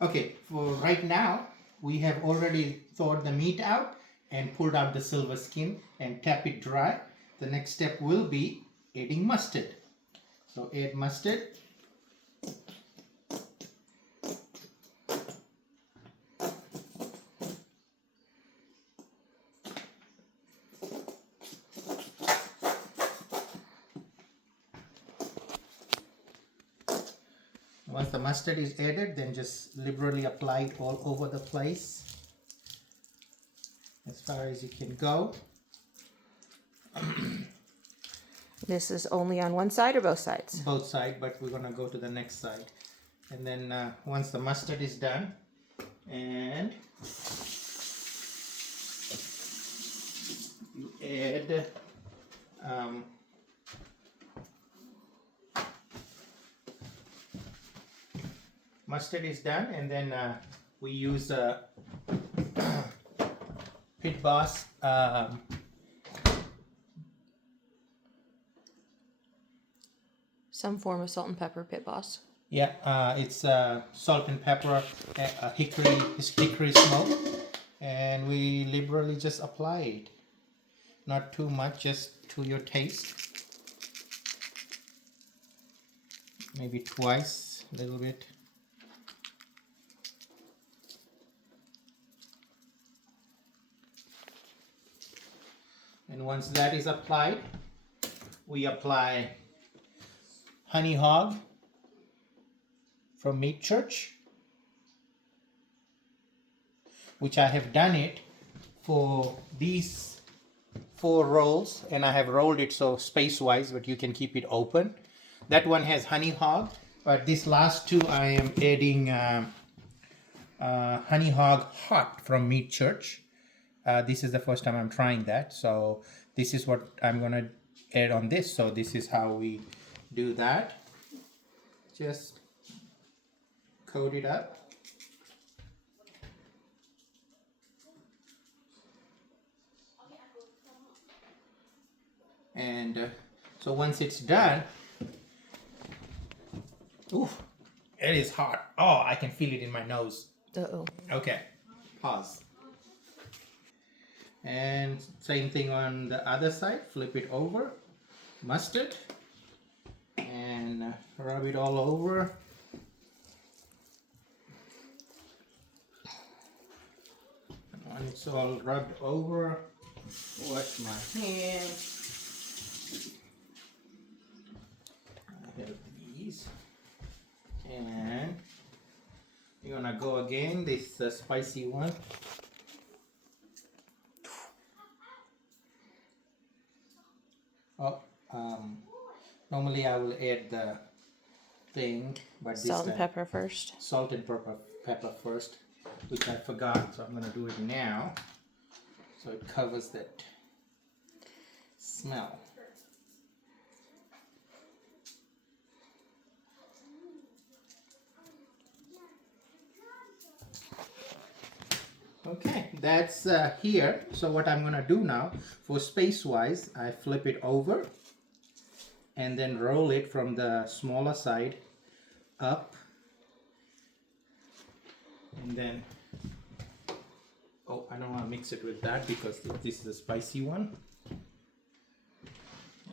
Okay, for right now, we have already thawed the meat out and pulled out the silver skin and tap it dry. The next step will be adding mustard. So add mustard. Once the mustard is added, then just liberally apply it all over the place as far as you can go. This is only on one side or both sides? Both sides, but we're gonna go to the next side. And then once the mustard is done, and you add mustard is done, and then we use Pit Boss Some form of salt and pepper, Pit Boss. yeah, it's salt and pepper, hickory smoke, and we liberally just apply it. Not too much, just to your taste. Maybe twice, a little bit. And once that is applied, we apply honey hog from Meat Church, which I have done it for these 4 rolls, and I have rolled it so space-wise, but you can keep it open. That one has honey hog, but this last 2 I am adding honey hog hot from Meat Church. This is the first time I'm trying that, so this is what I'm gonna add on this. So this is how we do that. Just coat it up. And so once it's done, ooh, it is hot. Oh, I can feel it in my nose. Uh-oh. Okay, pause. And same thing on the other side, flip it over, mustard, and rub it all over. When it's all rubbed over, wash my hands. I have these. And you're gonna go again, this spicy one. Oh, normally I will add the thing, but this Salt and time, pepper first. salt and pepper first, which I forgot, so I'm gonna do it now, so it covers that smell. Okay, that's here. So what I'm gonna do now, for space wise, I flip it over and then roll it from the smaller side up, and then, oh, I don't want to mix it with that because this is a spicy one.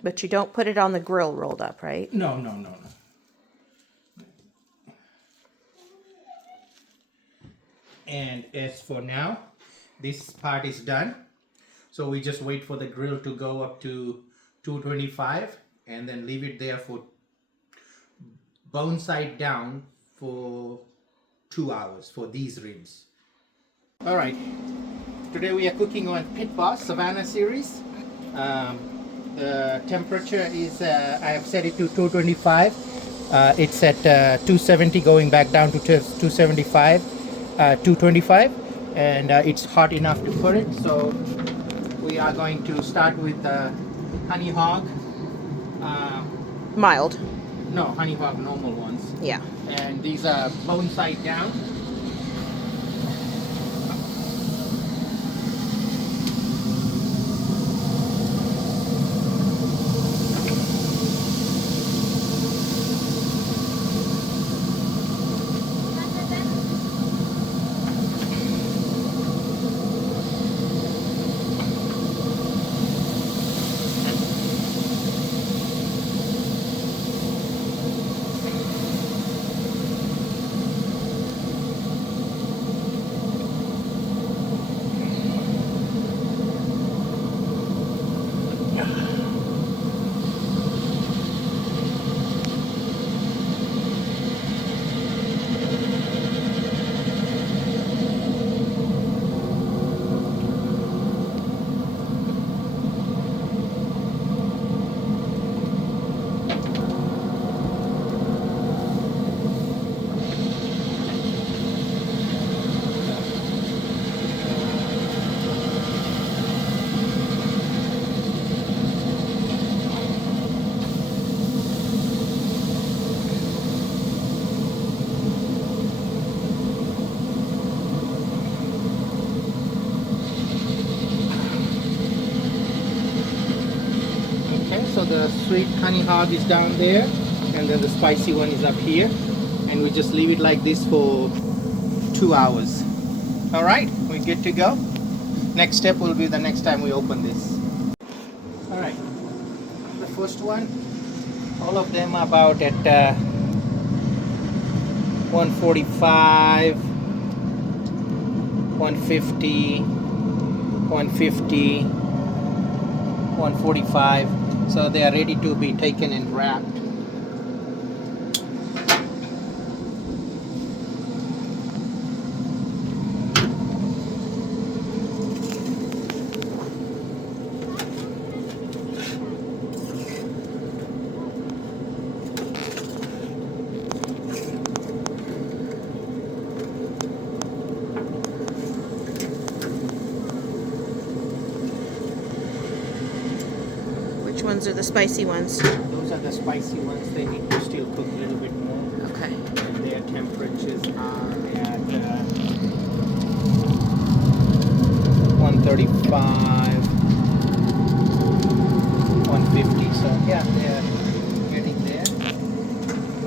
But you don't put it on the grill rolled up, right? No, no, no, no. And as for now, this part is done. So we just wait for the grill to go up to 225 and then leave it there for bone side down for 2 hours for these ribs. All right, today we are cooking on Pit Boss Savannah series. The temperature is, I have set it to 225. It's at 270 going back down to 275. 225, and it's hot enough to put it. So we are going to start with the honey hog. Mild. No, honey hog normal ones. Yeah. And these are bone side down. sweet honey hog is down there, and then the spicy one is up here, and we just leave it like this for 2 hours. All right, we're good to go. Next step will be the next time we open this. All right, the first one, all of them are about at 145, 150, 150, 145. So they are ready to be taken and wrapped. Which ones are the spicy ones? Those are the spicy ones. They need to still cook a little bit more. Okay. And their temperatures are at 135, 150. So yeah, they're getting there.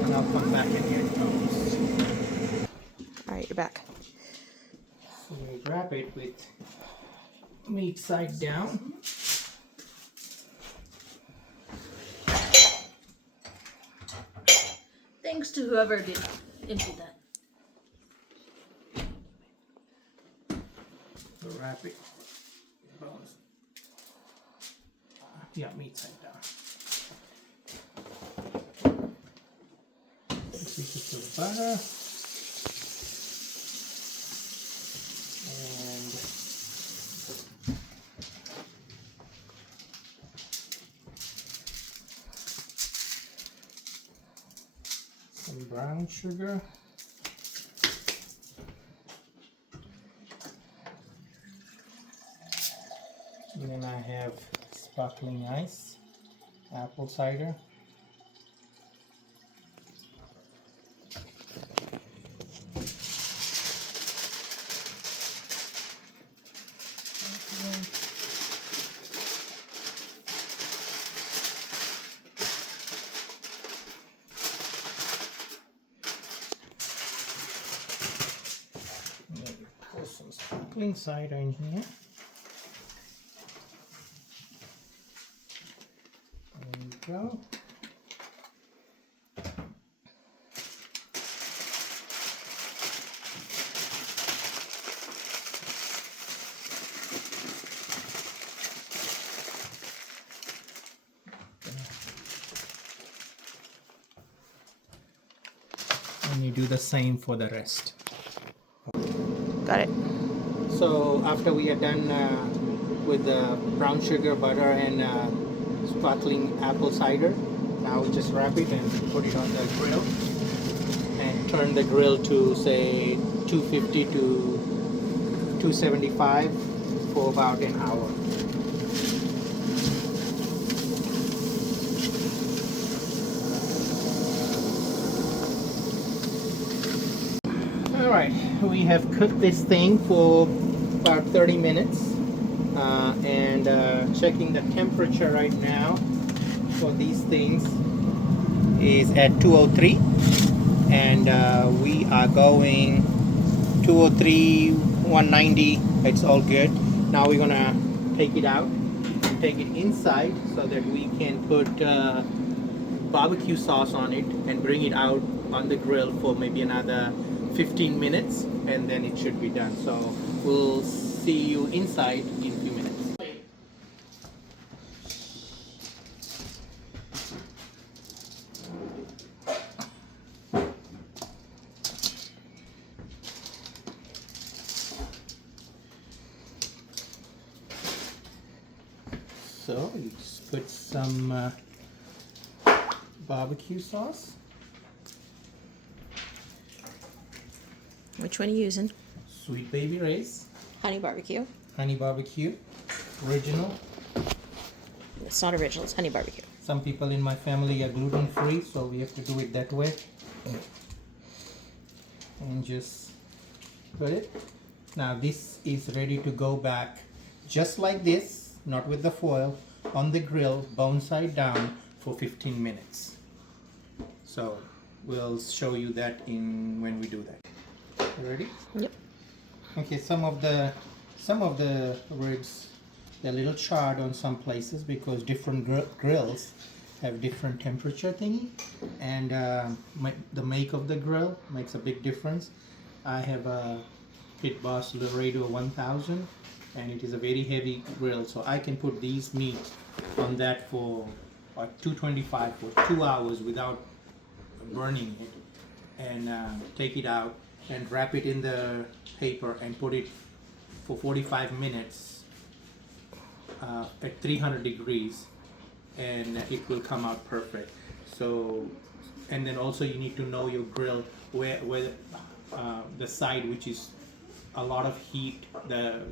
And I'll come back and get those. All right, you're back. So we wrap it with meat side down. Thanks to whoever did that. So wrap it. Bones. Yeah, meat side down. Pieces of butter. And some brown sugar. And then I have sparkling ice, apple cider. Maybe pour some sparkling cider in here. There you go. And you do the same for the rest. Got it. So after we are done with the brown sugar, butter, and sparkling apple cider, now we just wrap it and put it on the grill and turn the grill to say 250 to 275 for about an hour. Alright, we have cooked this thing for about 30 minutes and checking the temperature right now for these things is at 203, and we are going 203, 190. It's all good. Now we're gonna take it out and take it inside so that we can put barbecue sauce on it and bring it out on the grill for maybe another 15 minutes, and then it should be done. So we'll see you inside in a few minutes. So you just put some barbecue sauce. Which one are you using? Sweet Baby Ray's Honey barbecue. honey barbecue, original. It's not original, it's honey barbecue. Some people in my family are gluten free, so we have to do it that way. And just put it. Now this is ready to go back just like this, not with the foil, on the grill, bone side down for 15 minutes. So we'll show you that when we do that. You ready? Yep. Okay, some of the ribs, they're a little charred on some places because different grills have different temperature thingy, and the make of the grill makes a big difference. I have a Pit Boss Laredo 1000, and it is a very heavy grill, so I can put these meat on that for 225 for 2 hours without burning it, and take it out and wrap it in the paper and put it for 45 minutes at 300 degrees, and it will come out perfect. So, and then also you need to know your grill where the side which is a lot of heat, the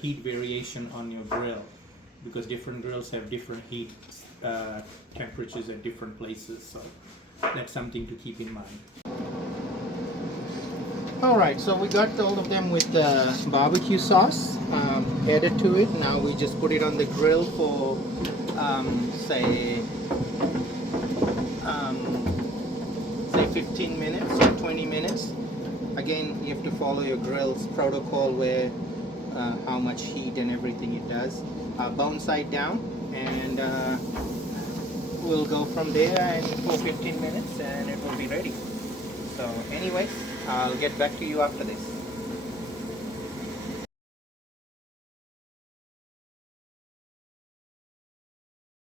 heat variation on your grill, because different grills have different heat temperatures at different places, so that's something to keep in mind. Alright, so we got all of them with the barbecue sauce added to it. Now we just put it on the grill for say 15 minutes or 20 minutes. Again, you have to follow your grill's protocol where how much heat and everything it does. Bone side down, and we'll go from there and for 15 minutes and it will be ready. So anyway, I'll get back to you after this.